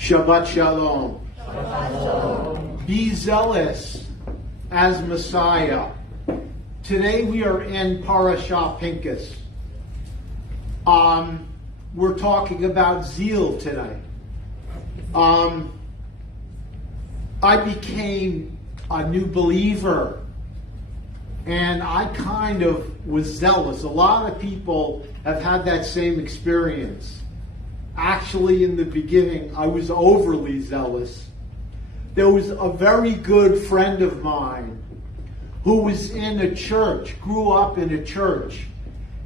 Shabbat Shalom. Shabbat Shalom. Be zealous as Messiah. Today we are in Parashah Pinchas. We're talking about zeal today. I became a new believer and I kind of was zealous. A lot of people have had that same experience. Actually, in the beginning, I was overly zealous. There was a very good friend of mine who was in a church, grew up in a church,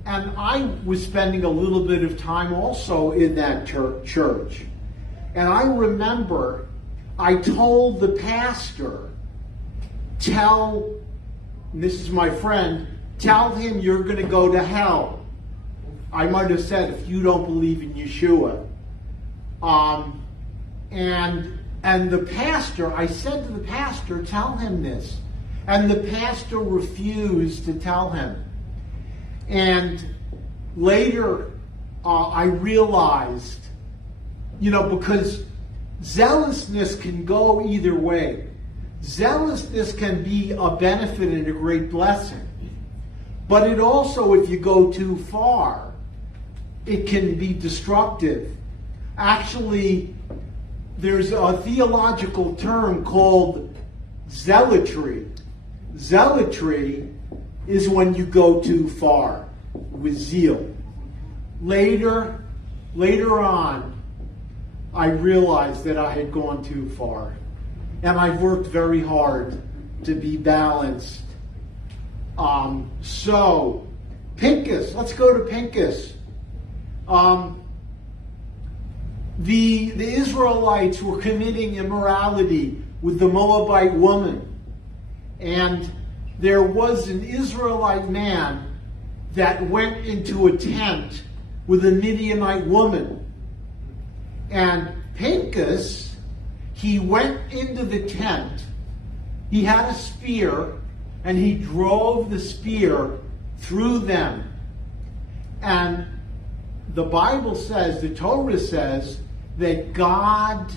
and I was spending a little bit of time also in that church. And I remember I told the pastor, this is my friend, tell him you're going to go to hell. I might have said, if you don't believe in Yeshua. And the pastor, I said to the pastor, tell him this. And the pastor refused to tell him. And later, I realized, because zealousness can go either way. Zealousness can be a benefit and a great blessing. But it also, if you go too far, it can be destructive. Actually, there's a theological term called zealotry. Zealotry is when you go too far with zeal. Later on, I realized that I had gone too far. And I've worked very hard to be balanced. So, Pinchas, let's go to Pinchas. The Israelites were committing immorality with the Moabite woman. And there was an Israelite man that went into a tent with a Midianite woman. And Pinchas, he went into the tent, he had a spear, and he drove the spear through them. And the Bible says, the Torah says, that God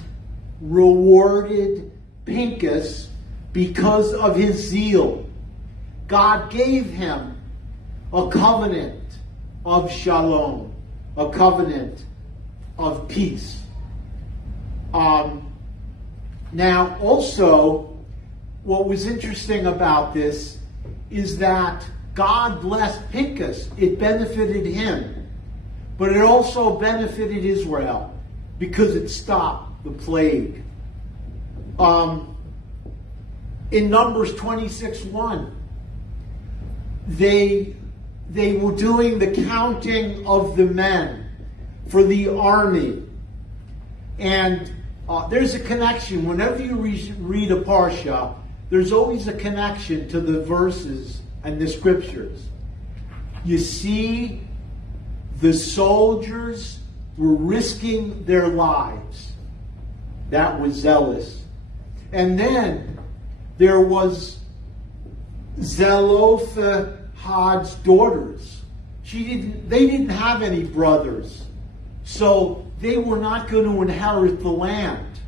rewarded Pinchas because of his zeal. God gave him a covenant of shalom, a covenant of peace. Now, also, what was interesting about this is that God blessed Pinchas. It benefited him. But it also benefited Israel because it stopped the plague. In Numbers 26:1, they were doing the counting of the men for the army. And there's a connection. Whenever you read a Parashah, there's always a connection to the verses and the scriptures. You see, the soldiers were risking their lives. That was zealous. And then there was Zelophehad's daughters. They didn't have any brothers. So they were not going to inherit the land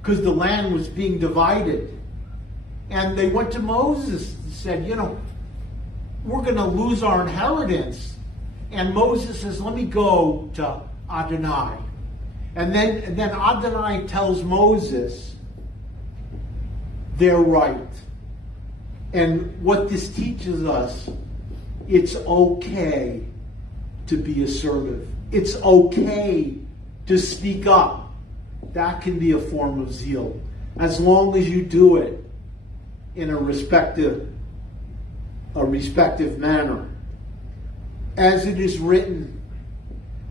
because the land was being divided. And they went to Moses and said, we're going to lose our inheritance. And Moses says, let me go to Adonai. And then Adonai tells Moses, they're right. And what this teaches us, it's okay to be assertive. It's okay to speak up. That can be a form of zeal, as long as you do it in a respective manner. As it is written,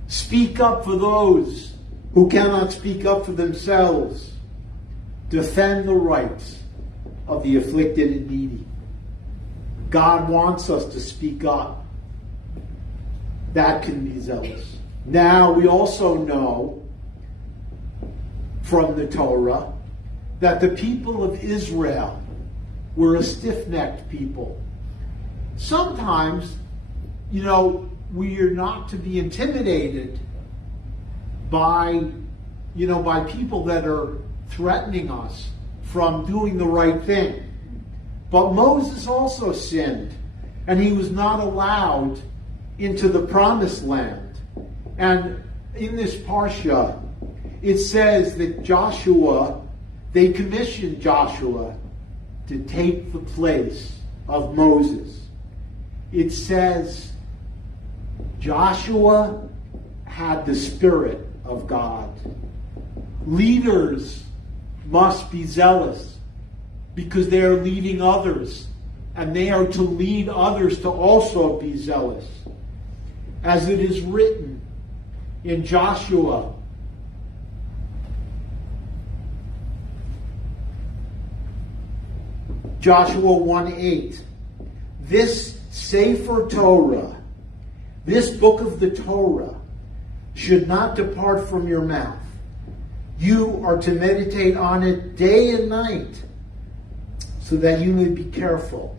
speak up for those who cannot speak up for themselves. Defend the rights of the afflicted and needy. God wants us to speak up. That can be zealous. Now, we also know from the Torah that the people of Israel were a stiff-necked people. Sometimes, we are not to be intimidated by, by people that are threatening us from doing the right thing. But Moses also sinned, and he was not allowed into the promised land. And in this Parashah, it says that they commissioned Joshua to take the place of Moses. It says Joshua had the Spirit of God. Leaders must be zealous because they are leading others, and they are to lead others to also be zealous. As it is written in Joshua Joshua 1:8, this Sefer Torah, this book of the Torah, should not depart from your mouth. You are to meditate on it day and night, so that you may be careful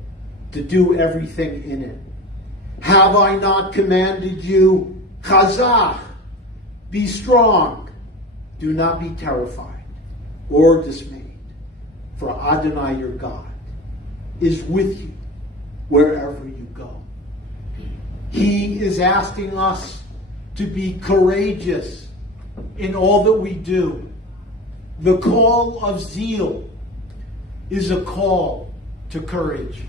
to do everything in it. Have I not commanded you, Chazak, be strong, do not be terrified or dismayed, for Adonai your God is with you wherever you go. He is asking us to be courageous in all that we do. The call of zeal is a call to courage.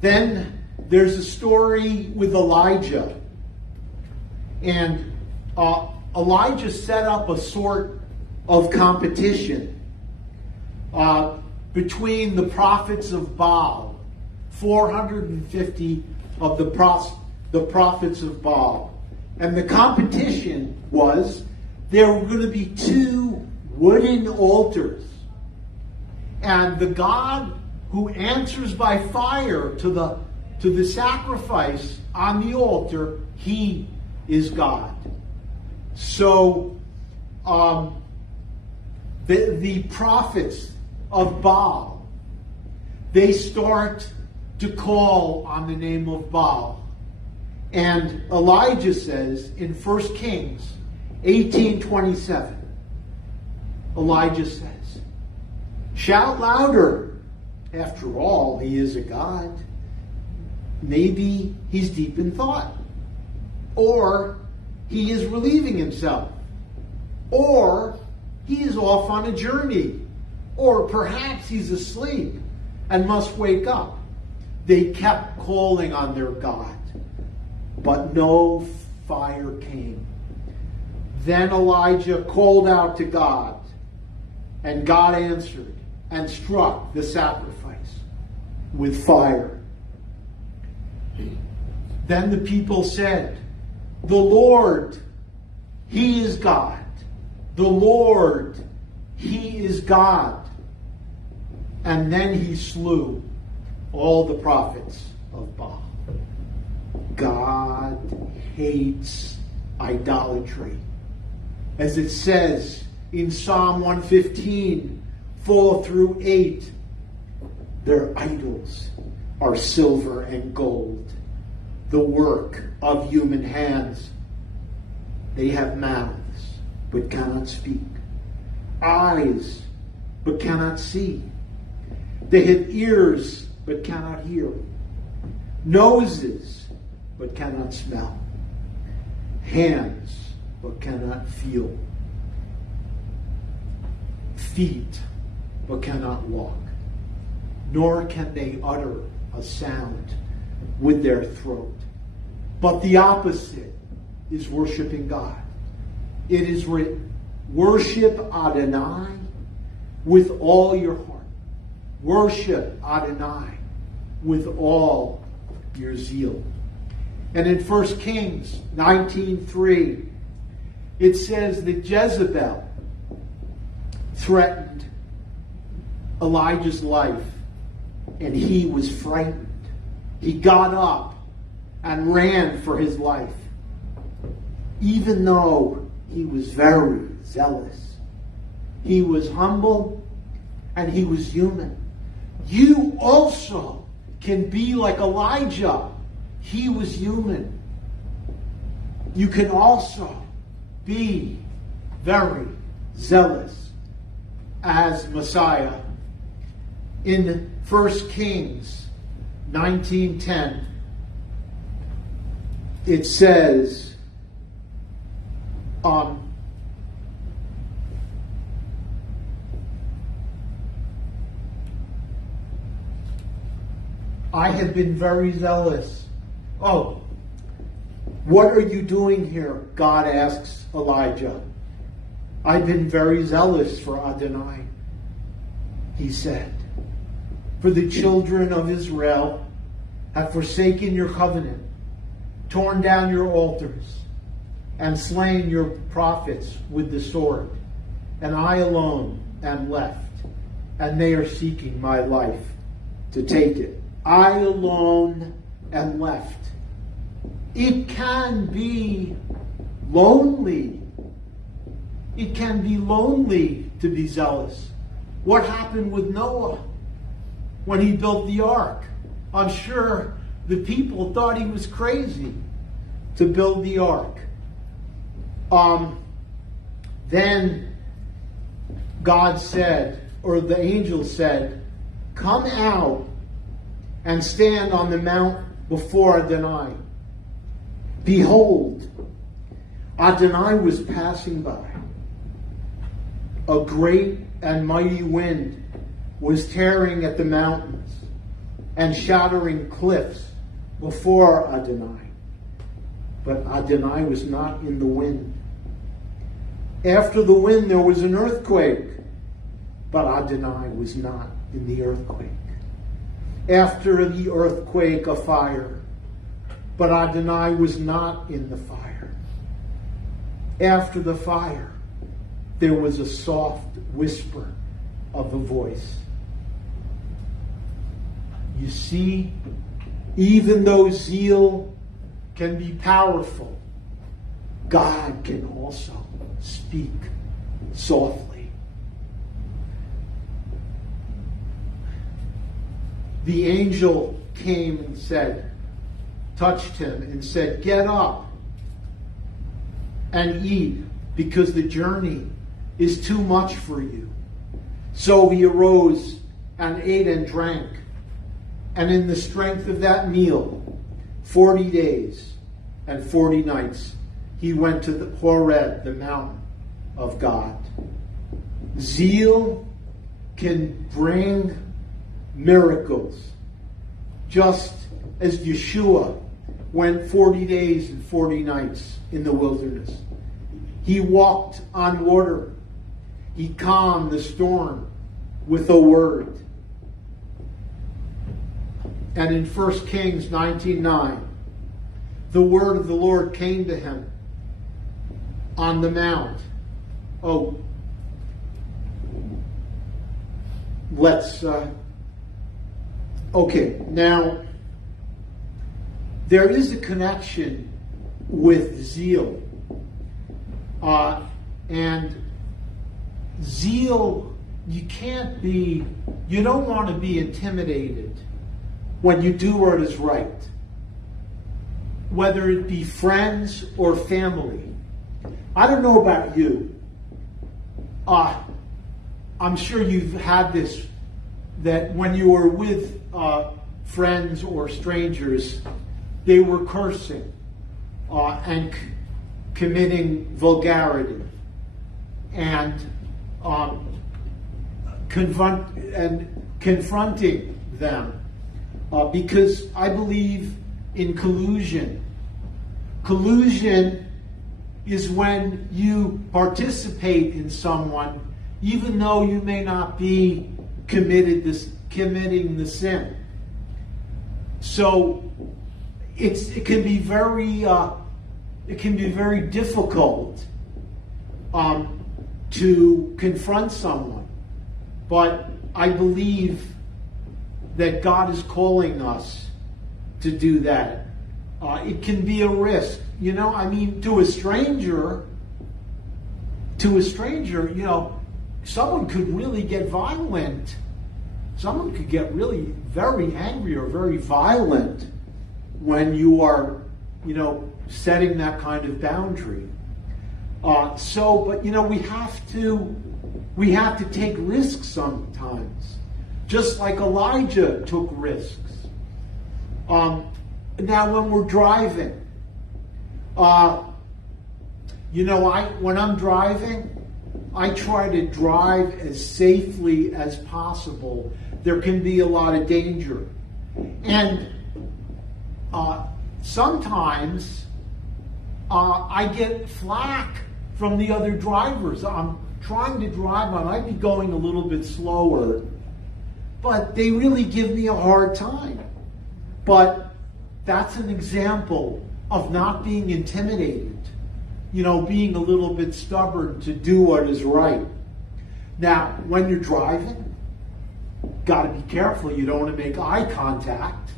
Then there's a story with Elijah. And Elijah set up a sort of competition between the prophets of Baal, 450 of the prophets of Baal. And the competition was there were going to be 2 wooden altars. And the God who answers by fire to the sacrifice on the altar, he is God. So the prophets of Baal, they start to call on the name of Baal. And Elijah says in 1 Kings 18:27, Elijah says, shout louder. After all, he is a God. Maybe he's deep in thought. Or he is relieving himself. Or he is off on a journey. Or perhaps he's asleep and must wake up. They kept calling on their God, but no fire came. Then Elijah called out to God, and God answered and struck the sacrifice with fire. Then the people said, the Lord, he is God. The Lord, he is God. And then he slew all the prophets of Baal. God hates idolatry. As it says in Psalm 115, 4-8, their idols are silver and gold, the work of human hands. They have mouths, but cannot speak, eyes, but cannot see. They have ears, but cannot hear, noses, but cannot smell, hands, but cannot feel, feet, but cannot walk, nor can they utter a sound with their throat. But the opposite is worshiping God. It is written, worship Adonai with all your heart. Worship Adonai with all your zeal. And in 1 Kings 19:3, it says that Jezebel threatened Elijah's life, and he was frightened. He got up and ran for his life, even though he was very zealous. He was humble and he was human. You also can be like Elijah. he was human. You can also be very zealous as Messiah. In 1 Kings 19:10, it says, I have been very zealous. Oh, what are you doing here? God asks Elijah. I've been very zealous for Adonai, he said. For the children of Israel have forsaken your covenant, torn down your altars, and slain your prophets with the sword. And I alone am left, and they are seeking my life to take it. I alone am left. It can be lonely. It can be lonely to be zealous. What happened with Noah when he built the ark? I'm sure the people thought he was crazy to build the ark. Then God said, or the angel said, come out and stand on the mount before Adonai. Behold, Adonai was passing by. A great and mighty wind was tearing at the mountains and shattering cliffs before Adonai. But Adonai was not in the wind. After the wind there was an earthquake, but Adonai was not in the earthquake. After the earthquake, a fire, but Adonai was not in the fire. After the fire, there was a soft whisper of a voice. You see, even though zeal can be powerful, God can also speak softly. The angel came and said, touched him and said, get up and eat, because the journey is too much for you. So he arose and ate and drank. And in the strength of that meal, 40 days and 40 nights, he went to the Horeb, the mountain of God. Zeal can bring miracles, just as Yeshua went 40 days and 40 nights in the wilderness. He walked on water. He calmed the storm with a word. And in 1 Kings 19:9, the word of the Lord came to him on the mount. Now, there is a connection with zeal. And zeal, you don't want to be intimidated when you do what is right, whether it be friends or family. I don't know about you. I'm sure you've had this, that when you were with friends or strangers, they were cursing and committing vulgarity and confronting them, because I believe in collusion. Collusion is when you participate in someone, even though you may not be committing the sin. So it can be very difficult to confront someone, but I believe that God is calling us to do that. It can be a risk, to a stranger, someone could really get violent. Someone could get really very angry or very violent when you are, setting that kind of boundary. But we have to take risks sometimes, just like Elijah took risks. Now, when we're driving, when I'm driving, I try to drive as safely as possible. There can be a lot of danger. And sometimes I get flack from the other drivers. I'm trying to drive, I might be going a little bit slower, but they really give me a hard time. But that's an example of not being intimidated. Being a little bit stubborn to do what is right. Now, when you're driving, got to be careful. You don't want to make eye contact,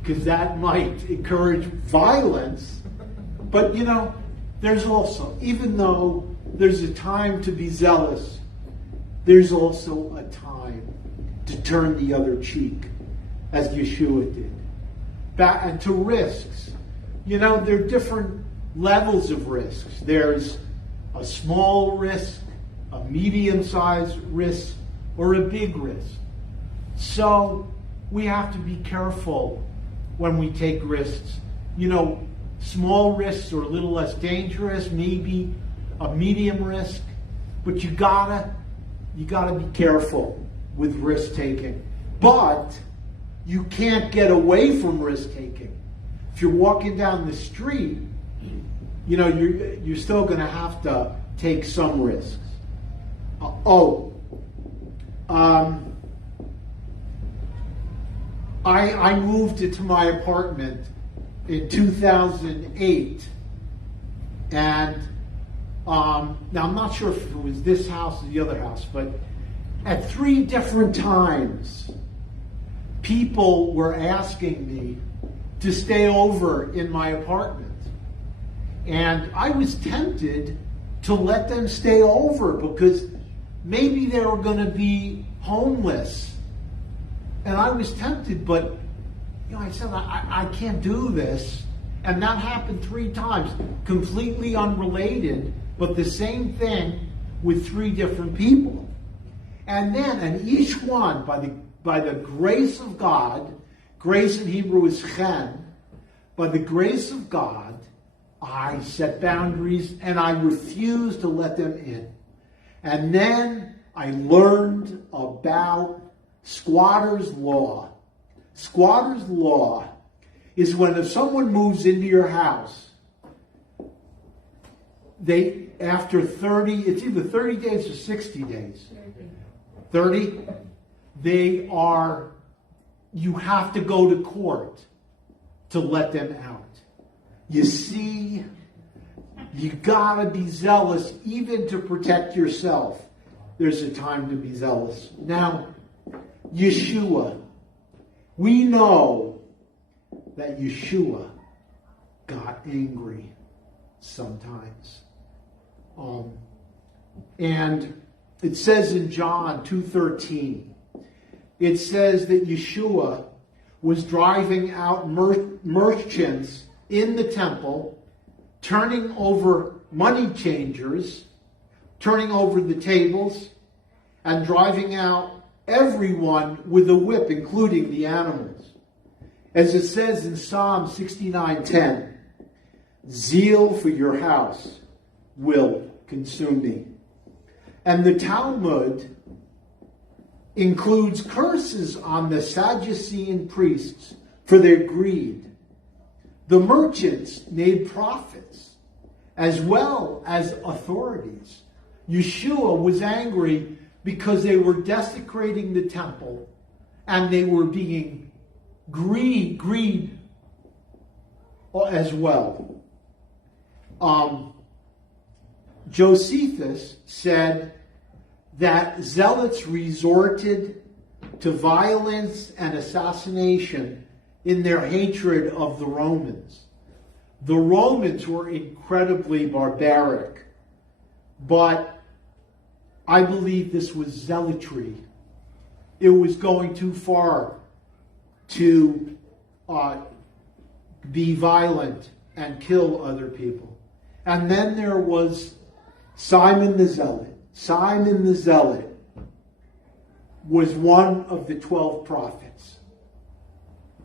because that might encourage violence. But, there's also, even though there's a time to be zealous, there's also a time to turn the other cheek, as Yeshua did. And to risks. There are different levels of risks. There's a small risk, a medium-sized risk, or a big risk. So we have to be careful when we take risks. Small risks are a little less dangerous, maybe a medium risk, but you gotta be careful with risk taking. But you can't get away from risk taking. If you're walking down the street, you're still going to have to take some risks. I moved into my apartment in 2008, and now I'm not sure if it was this house or the other house, but at 3 different times, people were asking me to stay over in my apartment. And I was tempted to let them stay over because maybe they were going to be homeless. And I was tempted, but I said, I can't do this. And that happened 3 times, completely unrelated, but the same thing with 3 different people. And each one, by the grace of God, grace in Hebrew is chen, by the grace of God, I set boundaries and I refused to let them in. And then I learned about squatter's law. Squatter's law is when if someone moves into your house, after 30, it's either 30 days or 60 days. 30? You have to go to court to let them out. You see, you gotta be zealous even to protect yourself. There's a time to be zealous. Now, Yeshua. We know that Yeshua got angry sometimes. And it says in John 2:13, it says that Yeshua was driving out merchants in the temple, turning over money changers, turning over the tables, and driving out everyone with a whip, including the animals. As it says in Psalm 69:10, zeal for your house will consume me. And the Talmud includes curses on the Sadducean priests for their greed. The merchants made profits as well as authorities. Yeshua was angry because they were desecrating the temple and they were being greed as well. Josephus said that zealots resorted to violence and assassination in their hatred of the Romans. The Romans were incredibly barbaric, but I believe this was zealotry. It was going too far to be violent and kill other people. And then there was Simon the Zealot. Simon the Zealot was one of the 12 prophets.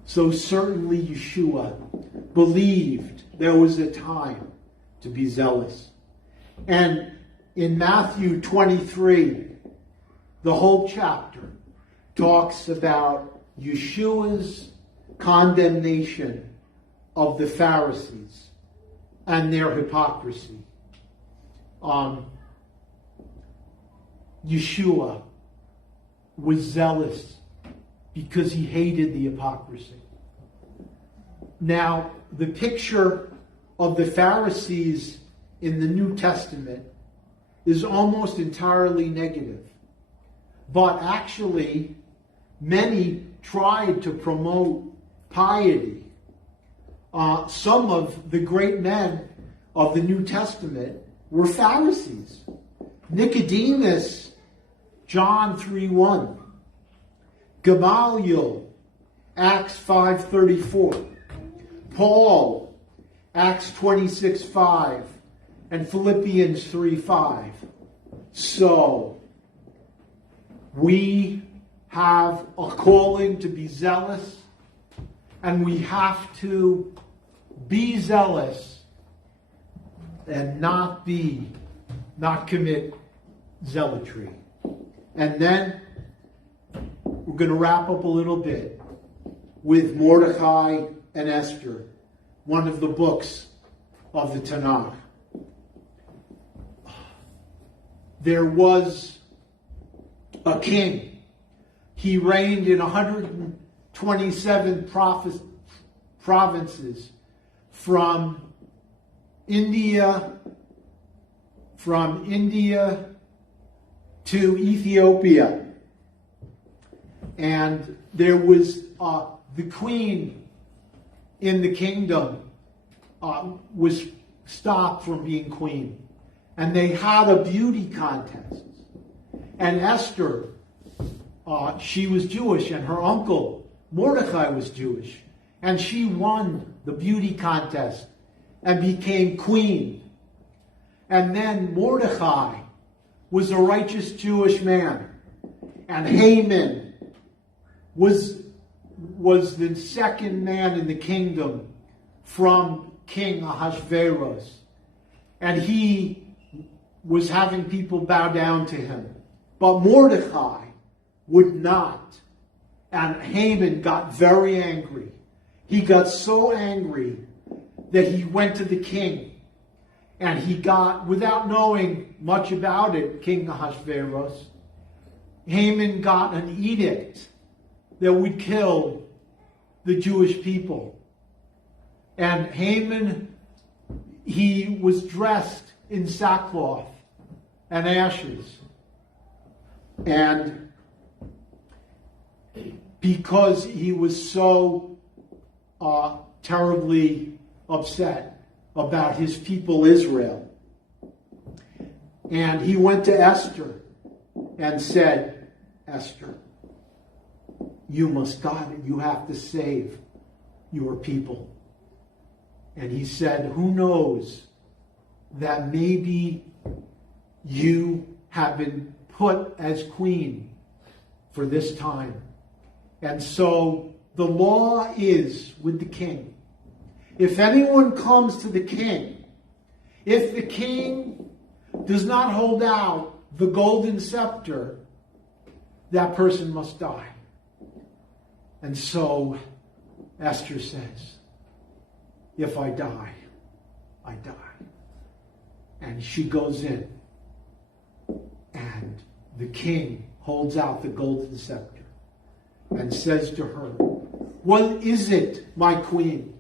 So certainly Yeshua believed there was a time to be zealous. And in Matthew 23, the whole chapter talks about Yeshua's condemnation of the Pharisees and their hypocrisy. Yeshua was zealous because he hated the hypocrisy. Now, the picture of the Pharisees in the New Testament is almost entirely negative. But actually, many tried to promote piety. Some of the great men of the New Testament were Pharisees. Nicodemus, John 3:1. Gamaliel, Acts 5:34. Paul, Acts 26:5. And Philippians 3:5. So, we have a calling to be zealous, and we have to be zealous and not commit zealotry. And then we're going to wrap up a little bit with Mordecai and Esther, one of the books of the Tanakh. There was a king. He reigned in 127 provinces from India to Ethiopia. And there was the queen in the kingdom was stopped from being queen. And they had a beauty contest. And Esther, she was Jewish, and her uncle Mordecai was Jewish. And she won the beauty contest and became queen. And then Mordecai was a righteous Jewish man. And Haman was the second man in the kingdom from King Ahasuerus. And he was having people bow down to him. But Mordecai would not. And Haman got very angry. He got so angry that he went to the king. And he got, without knowing much about it, King Ahasuerus, Haman got an edict that would kill the Jewish people. And Haman, he was dressed in sackcloth and ashes. And because he was so terribly upset about his people Israel. And he went to Esther and said, Esther, you must God, you have to save your people. And he said, who knows that maybe you have been put as queen for this time. And so the law is with the king. If anyone comes to the king, if the king does not hold out the golden scepter, that person must die. And so Esther says, if I die, I die. And she goes in, and the king holds out the golden scepter and says to her, what is it, my queen?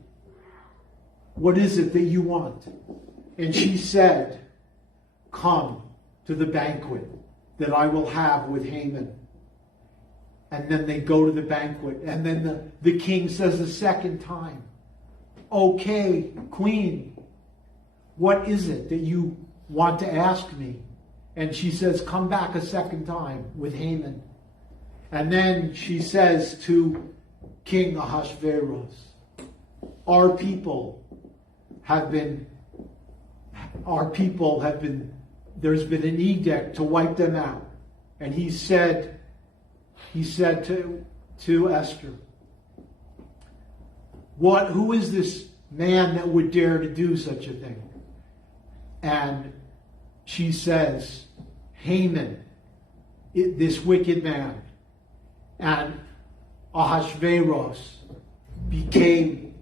What is it that you want? And she said, come to the banquet that I will have with Haman. And then they go to the banquet. And then the king says a second time, okay, queen, what is it that you want to ask me? And she says, come back a second time with Haman. And then she says to King Ahasuerus, our people have been, there's been an edict to wipe them out. And he said to Esther, who is this man that would dare to do such a thing? And she says, Haman, this wicked man. And Ahasuerus became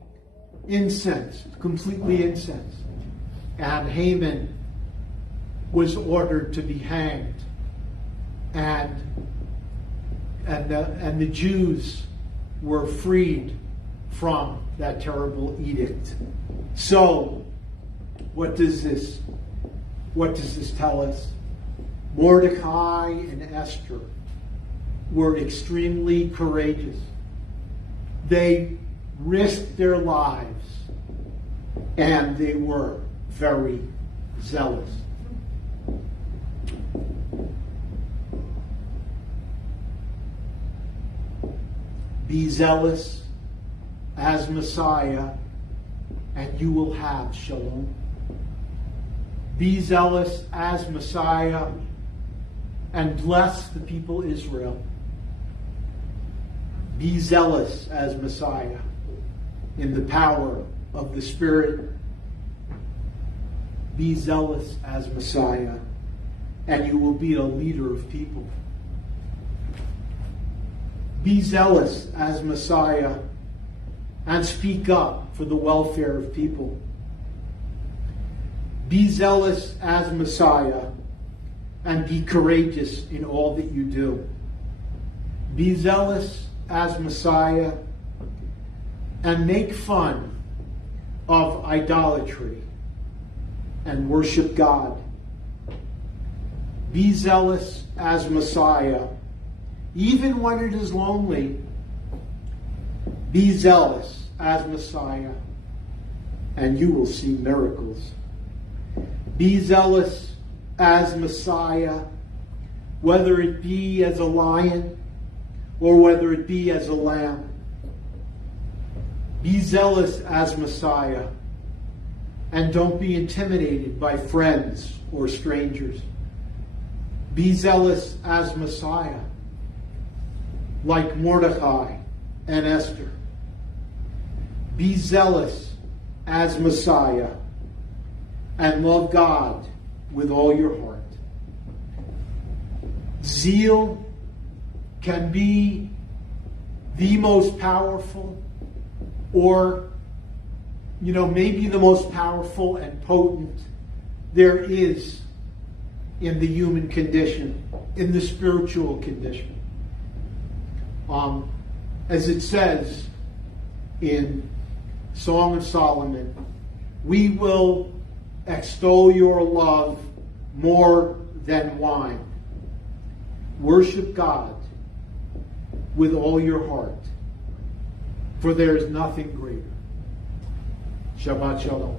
incensed, completely incensed. And Haman was ordered to be hanged. And the Jews were freed from that terrible edict. So, what does this tell us? Mordecai and Esther were extremely courageous. They risked their lives, and they were very zealous. Be zealous as Messiah, and you will have shalom. Be zealous as Messiah, and bless the people Israel. Be zealous as Messiah in the power of the Spirit. Be zealous as Messiah, and you will be a leader of people. Be zealous as Messiah and speak up for the welfare of people. Be zealous as Messiah and be courageous in all that you do. Be zealous as Messiah and make fun of idolatry and worship God. Be zealous as Messiah, even when it is lonely. Be zealous as Messiah, and you will see miracles. Be zealous as Messiah, whether it be as a lion or whether it be as a lamb. Be zealous as Messiah, and don't be intimidated by friends or strangers. Be zealous as Messiah, like Mordecai and Esther. Be zealous as Messiah and love God with all your heart. Zeal can be the most powerful, or, maybe the most powerful and potent there is in the human condition, in the spiritual condition. As it says in Song of Solomon, we will extol your love more than wine. Worship God with all your heart, for there is nothing greater. Shabbat Shalom.